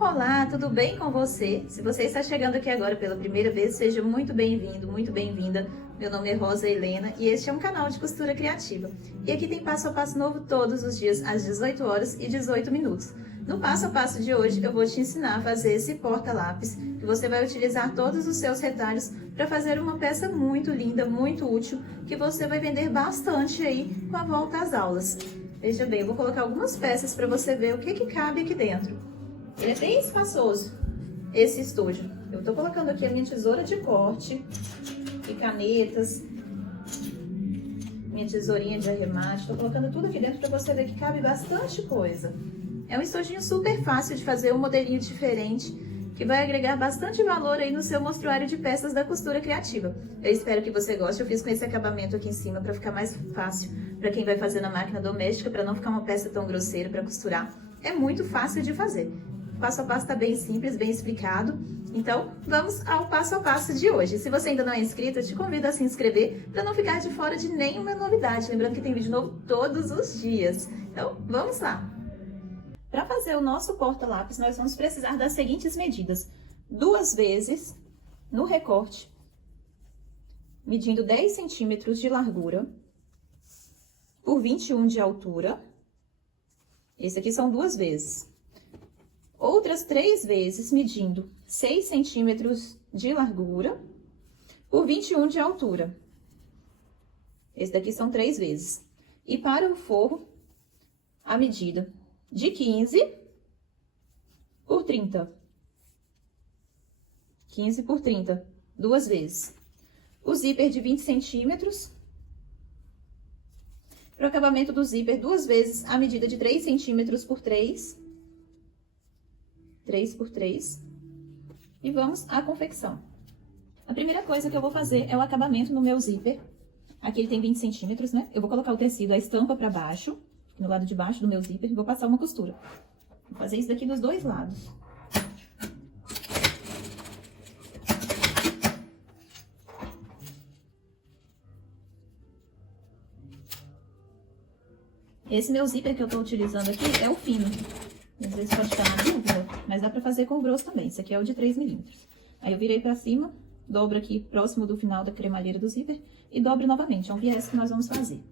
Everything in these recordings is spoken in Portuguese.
Olá, tudo bem com você? Se você está chegando aqui agora pela primeira vez, seja muito bem-vindo, muito bem-vinda. Meu nome é Rosa Helena e este é um canal de costura criativa. E aqui tem passo a passo novo todos os dias, às 18 horas e 18 minutos. No passo a passo de hoje, eu vou te ensinar a fazer esse porta-lápis, que você vai utilizar todos os seus retalhos para fazer uma peça muito linda, muito útil, que você vai vender bastante aí com a volta às aulas. Veja bem, eu vou colocar algumas peças para você ver o que cabe aqui dentro. Ele é bem espaçoso, esse estojo. Eu tô colocando aqui a minha tesoura de corte e canetas, minha tesourinha de arremate. Tô colocando tudo aqui dentro para você ver que cabe bastante coisa. É um estojinho super fácil de fazer, um modelinho diferente, que vai agregar bastante valor aí no seu mostruário de peças da costura criativa. Eu espero que você goste. Eu fiz com esse acabamento aqui em cima para ficar mais fácil para quem vai fazer na máquina doméstica, para não ficar uma peça tão grosseira para costurar. É muito fácil de fazer. O passo a passo está bem simples, bem explicado. Então, vamos ao passo a passo de hoje. Se você ainda não é inscrito, eu te convido a se inscrever para não ficar de fora de nenhuma novidade. Lembrando que tem vídeo novo todos os dias. Então, vamos lá! Para fazer o nosso porta-lápis, nós vamos precisar das seguintes medidas. 2 vezes no recorte, medindo 10 centímetros de largura por 21 de altura. Esse aqui são 2 vezes. Outras 3 vezes, medindo 6 centímetros de largura por 21 de altura. Esse daqui são 3 vezes. E para o forro, a medida de 15 por 30. 15 por 30, 2 vezes. O zíper de 20 centímetros. Para o acabamento do zíper, 2 vezes a medida de 3 centímetros por 3. 3 por 3. E vamos à confecção. A primeira coisa que eu vou fazer é o acabamento no meu zíper. Aqui ele tem 20 centímetros, né? Eu vou colocar o tecido, a estampa para baixo, no lado de baixo do meu zíper, e vou passar uma costura. Vou fazer isso daqui dos 2 lados. Esse meu zíper que eu tô utilizando aqui é o fino. Às vezes pode ficar na dúvida, mas dá pra fazer com o grosso também. Esse aqui é o de 3 milímetros. Aí eu virei pra cima, dobro aqui próximo do final da cremalheira do zíper e dobro novamente. É um viés que nós vamos fazer.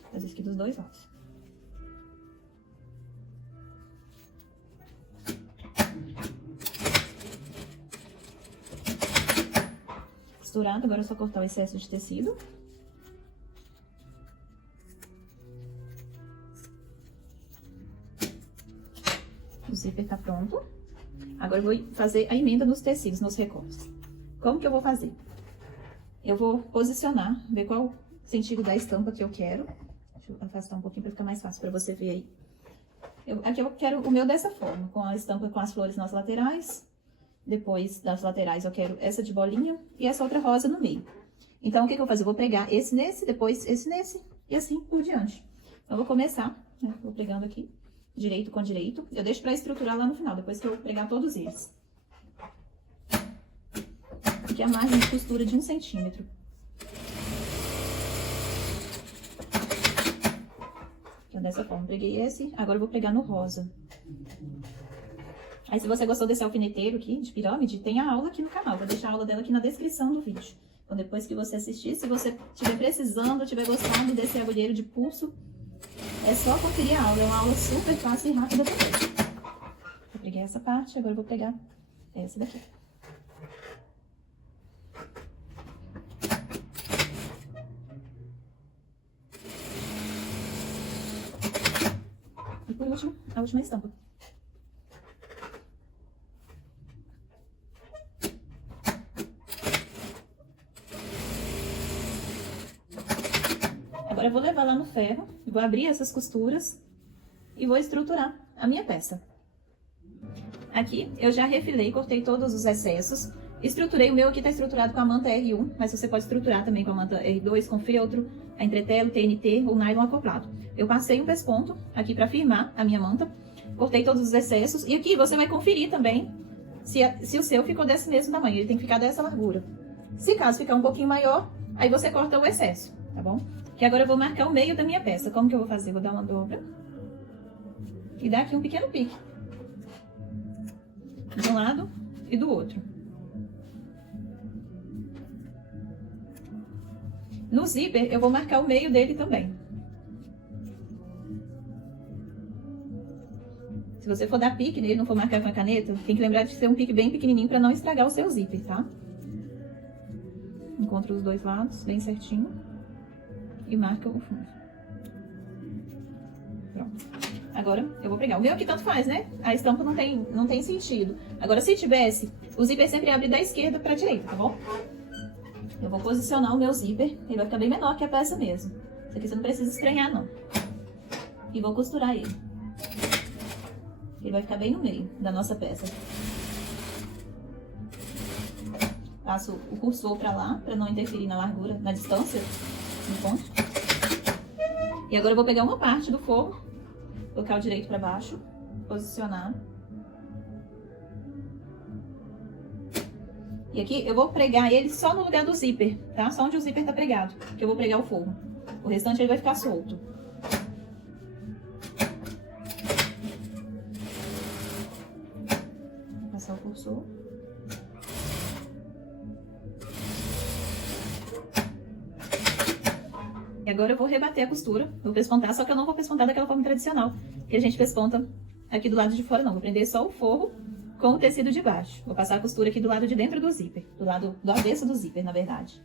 Vou fazer isso aqui dos 2 lados. Costurado, agora é só cortar o excesso de tecido. O zíper tá pronto. Agora eu vou fazer a emenda nos tecidos, nos recortes. Como que eu vou fazer? Eu vou posicionar, ver qual o sentido da estampa que eu quero. Deixa eu afastar um pouquinho para ficar mais fácil para você ver aí. Aqui eu quero o meu dessa forma, com a estampa com as flores nas laterais. Depois das laterais eu quero essa de bolinha e essa outra rosa no meio. Então, o que eu vou fazer? Eu vou pregar esse nesse, depois esse nesse e assim por diante. Então, eu vou começar, né? Vou pregando aqui, direito com direito. Eu deixo pra estruturar lá no final, depois que eu pregar todos eles. Aqui é a margem de costura de 1 centímetro. Então, dessa forma, preguei esse, agora eu vou pregar no rosa. Aí, se você gostou desse alfineteiro aqui, de pirâmide, tem a aula aqui no canal. Vou deixar a aula dela aqui na descrição do vídeo. Então, depois que você assistir, se você estiver precisando, estiver gostando desse agulheiro de pulso, é só conferir a aula. É uma aula super fácil e rápida também. Eu preguei essa parte, agora eu vou pregar essa daqui. E por último, a última estampa. Agora eu vou levar lá no ferro, vou abrir essas costuras e vou estruturar a minha peça. Aqui eu já refilei, cortei todos os excessos. Estruturei, o meu aqui tá estruturado com a manta R1, mas você pode estruturar também com a manta R2, com feltro, a entretelo, TNT ou nylon acoplado. Eu passei um pesponto aqui para firmar a minha manta, cortei todos os excessos e aqui você vai conferir também se o seu ficou desse mesmo tamanho, ele tem que ficar dessa largura. Se caso ficar um pouquinho maior, aí você corta o excesso, tá bom? Que agora eu vou marcar o meio da minha peça. Como que eu vou fazer? Vou dar uma dobra. E dar aqui um pequeno pique. De um lado e do outro. No zíper, eu vou marcar o meio dele também. Se você for dar pique nele, não for marcar com a caneta, tem que lembrar de ser um pique bem pequenininho para não estragar o seu zíper, tá? Encontra os dois lados bem certinho e marca o fundo. Pronto. Agora eu vou pregar. O meu aqui tanto faz, né? A estampa não tem sentido. Agora, se tivesse, o zíper sempre abre da esquerda para a direita, tá bom? Eu vou posicionar o meu zíper, ele vai ficar bem menor que a peça mesmo. Isso aqui você não precisa estranhar, não. E vou costurar ele. Ele vai ficar bem no meio da nossa peça. Passo o cursor pra lá, pra não interferir na largura, na distância, no ponto. E agora eu vou pegar uma parte do forro, colocar o direito pra baixo, posicionar. E aqui eu vou pregar ele só no lugar do zíper, tá? Só onde o zíper tá pregado, que eu vou pregar o forro. O restante ele vai ficar solto. Vou passar o cursor. E agora eu vou rebater a costura, vou pespontar, só que eu não vou pespontar daquela forma tradicional, que a gente pesponta aqui do lado de fora não. Vou prender só o forro com o tecido de baixo. Vou passar a costura aqui do lado de dentro do zíper, do lado do avesso do zíper, na verdade.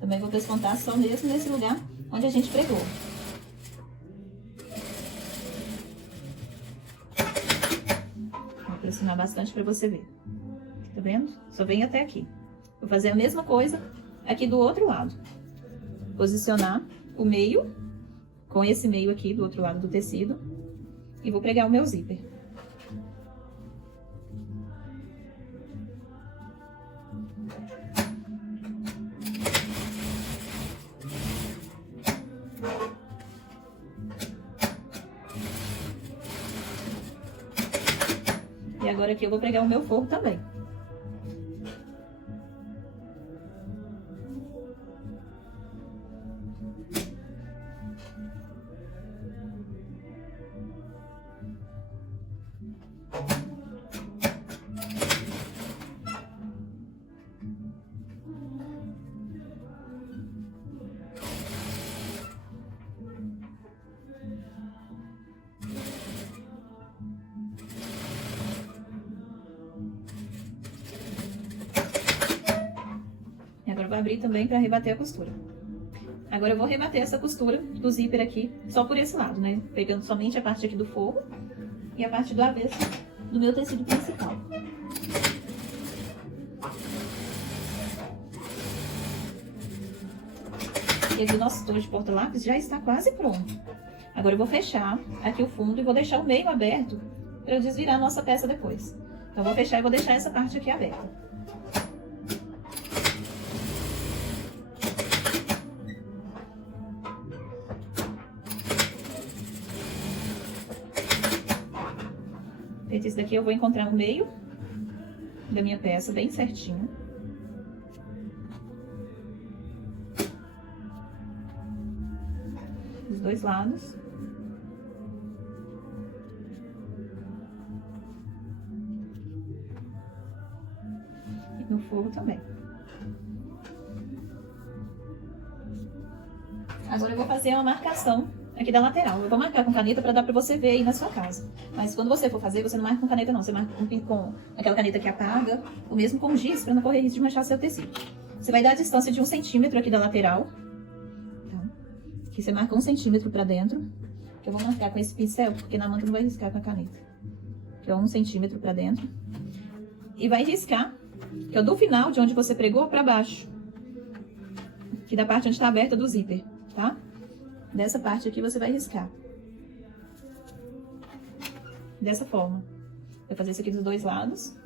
Também vou pespontar só mesmo nesse lugar onde a gente pregou. Vou pressionar bastante para você ver. Tá vendo? Só vem até aqui. Vou fazer a mesma coisa aqui do outro lado. Posicionar o meio com esse meio aqui do outro lado do tecido. E vou pregar o meu zíper. E agora aqui eu vou pregar o meu forro também. Agora eu vou abrir também para rebater a costura. Agora eu vou rebater essa costura do zíper aqui, só por esse lado, né? Pegando somente a parte aqui do forro e a parte do avesso do meu tecido principal. E aqui o nosso estojo de porta-lápis já está quase pronto. Agora eu vou fechar aqui o fundo e vou deixar o meio aberto para eu desvirar a nossa peça depois. Então eu vou fechar e vou deixar essa parte aqui aberta. Feito isso daqui, eu vou encontrar o meio da minha peça bem certinho. Dos dois lados. E no forro também. Agora eu vou fazer uma marcação aqui da lateral. Eu vou marcar com caneta para dar para você ver aí na sua casa. Mas quando você for fazer, você não marca com caneta não. Você marca com aquela caneta que apaga, ou mesmo com giz, para não correr risco de manchar seu tecido. Você vai dar a distância de 1 centímetro aqui da lateral. Então, aqui você marca 1 centímetro para dentro. Que eu vou marcar com esse pincel, porque na manta não vai riscar com a caneta. Que é 1 centímetro para dentro. E vai riscar, que é do final de onde você pregou para baixo. Aqui da parte onde está aberta do zíper, tá? Dessa parte aqui você vai riscar. Dessa forma. Vai fazer isso aqui dos dois lados.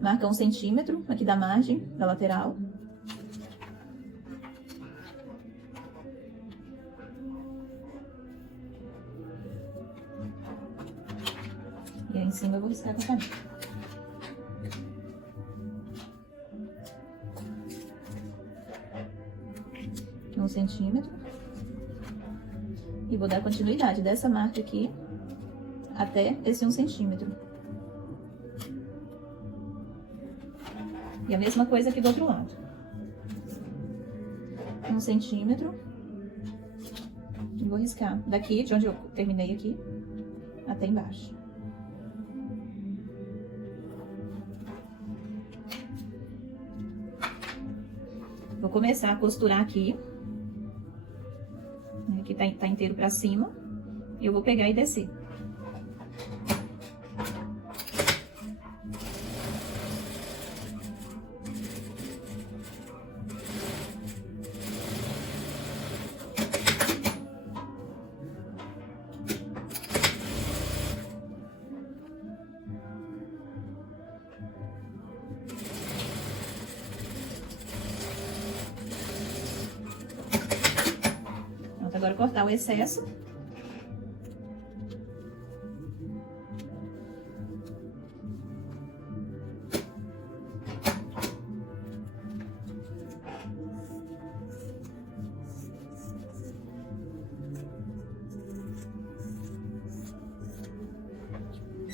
Marca 1 centímetro aqui da margem, da lateral. E aí em cima eu vou riscar com a caneta. 1 centímetro. E vou dar continuidade dessa marca aqui até esse 1 centímetro. E a mesma coisa aqui do outro lado. 1 centímetro. E vou riscar daqui, de onde eu terminei aqui, até embaixo. Vou começar a costurar aqui. Aqui tá inteiro pra cima. E eu vou pegar e descer. Agora cortar o excesso.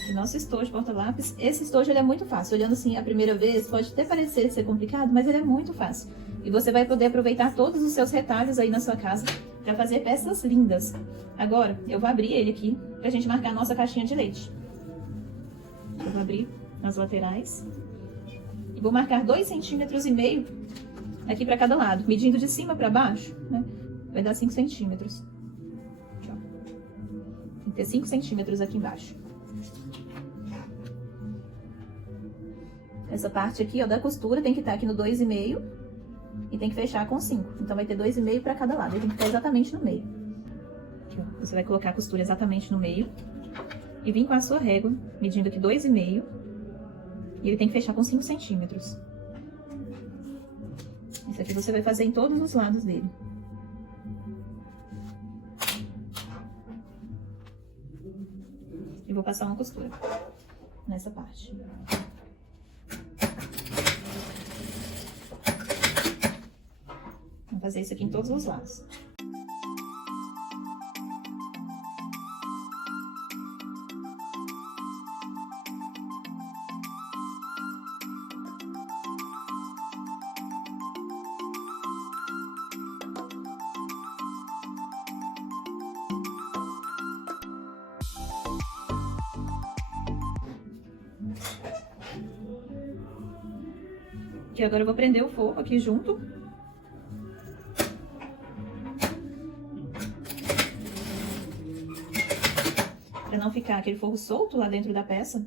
E nosso estojo porta-lápis, esse estojo ele é muito fácil. Olhando assim a primeira vez, pode até parecer ser complicado, mas ele é muito fácil. E você vai poder aproveitar todos os seus retalhos aí na sua casa para fazer peças lindas. Agora, eu vou abrir ele aqui pra gente marcar a nossa caixinha de leite. Eu vou abrir as laterais. E vou marcar 2,5 centímetros aqui para cada lado, medindo de cima para baixo, né? Vai dar 5 centímetros. Aqui, ó. Tem que ter 5 centímetros aqui embaixo. Essa parte aqui, ó, da costura tem que estar aqui no 2,5 e tem que fechar com 5. Então vai ter 2,5 para cada lado. Ele tem que ficar exatamente no meio. Aqui, ó. Você vai colocar a costura exatamente no meio e vir com a sua régua, medindo aqui 2,5. E ele tem que fechar com 5 centímetros. Isso aqui você vai fazer em todos os lados dele. E vou passar uma costura nessa parte. Vou fazer isso aqui em todos os lados. E agora eu vou prender o forro aqui junto. Pra não ficar aquele forro solto lá dentro da peça.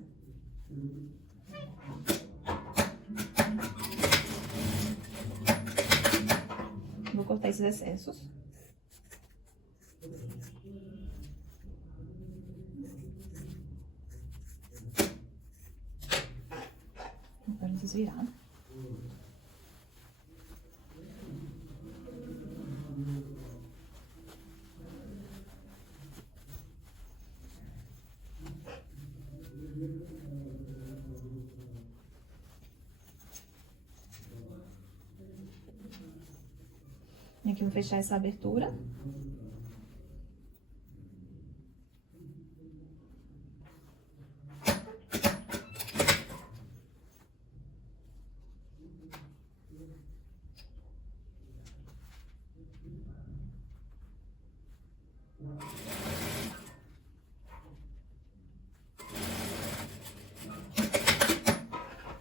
Vou cortar esses excessos. Agora desvirar. E aqui eu vou fechar essa abertura.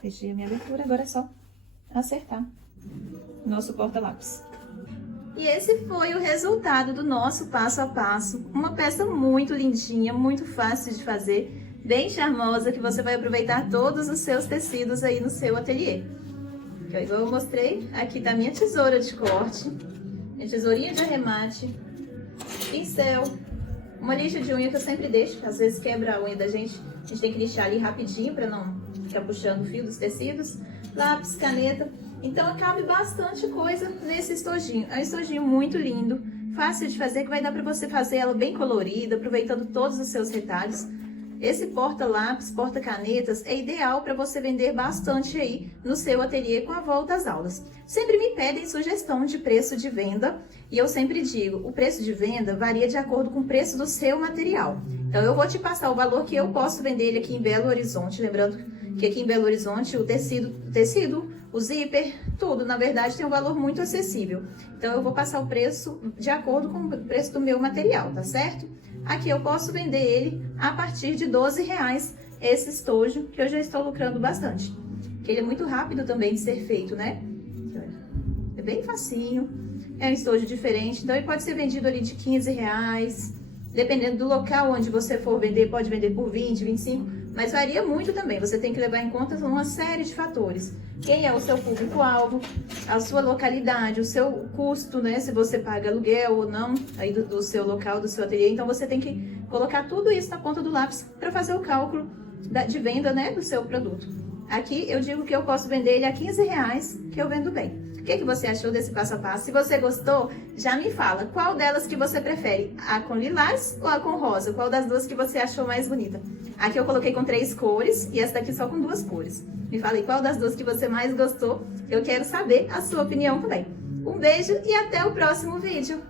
Fechei a minha abertura, agora é só acertar nosso porta-lápis. E esse foi o resultado do nosso passo a passo. Uma peça muito lindinha, muito fácil de fazer, bem charmosa, que você vai aproveitar todos os seus tecidos aí no seu ateliê. Igual eu mostrei, aqui tá a minha tesoura de corte, minha tesourinha de arremate, pincel, uma lixa de unha que eu sempre deixo, que às vezes quebra a unha da gente, a gente tem que lixar ali rapidinho para não ficar puxando o fio dos tecidos, lápis, caneta. Então, cabe bastante coisa nesse estojinho. É um estojinho muito lindo, fácil de fazer, que vai dar para você fazer ela bem colorida, aproveitando todos os seus retalhos. esse porta-lápis, porta-canetas é ideal para você vender bastante aí no seu ateliê com a volta às aulas. Sempre me pedem sugestão de preço de venda e eu sempre digo, o preço de venda varia de acordo com o preço do seu material. Então eu vou te passar o valor que eu posso vender ele aqui em Belo Horizonte, lembrando que aqui em Belo Horizonte o tecido, o zíper, tudo, na verdade, tem um valor muito acessível. Então, eu vou passar o preço de acordo com o preço do meu material, tá certo? Aqui eu posso vender ele a partir de R$12, esse estojo, que eu já estou lucrando bastante. Que ele é muito rápido também de ser feito, né? É bem facinho, é um estojo diferente, então ele pode ser vendido ali de R$15, dependendo do local onde você for vender, pode vender por 20, 25, mas varia muito também, você tem que levar em conta uma série de fatores. Quem é o seu público-alvo, a sua localidade, o seu custo, né? Se você paga aluguel ou não, aí do seu local, do seu ateliê. Então, você tem que colocar tudo isso na ponta do lápis para fazer o cálculo de venda, né? Do seu produto. Aqui, eu digo que eu posso vender ele a R$15, que eu vendo bem. O que você achou desse passo a passo? Se você gostou, já me fala. Qual delas que você prefere? A com lilás ou a com rosa? Qual das duas que você achou mais bonita? Aqui eu coloquei com 3 cores e essa daqui só com 2 cores. Me fala aí qual das duas que você mais gostou. Eu quero saber a sua opinião também. Um beijo e até o próximo vídeo.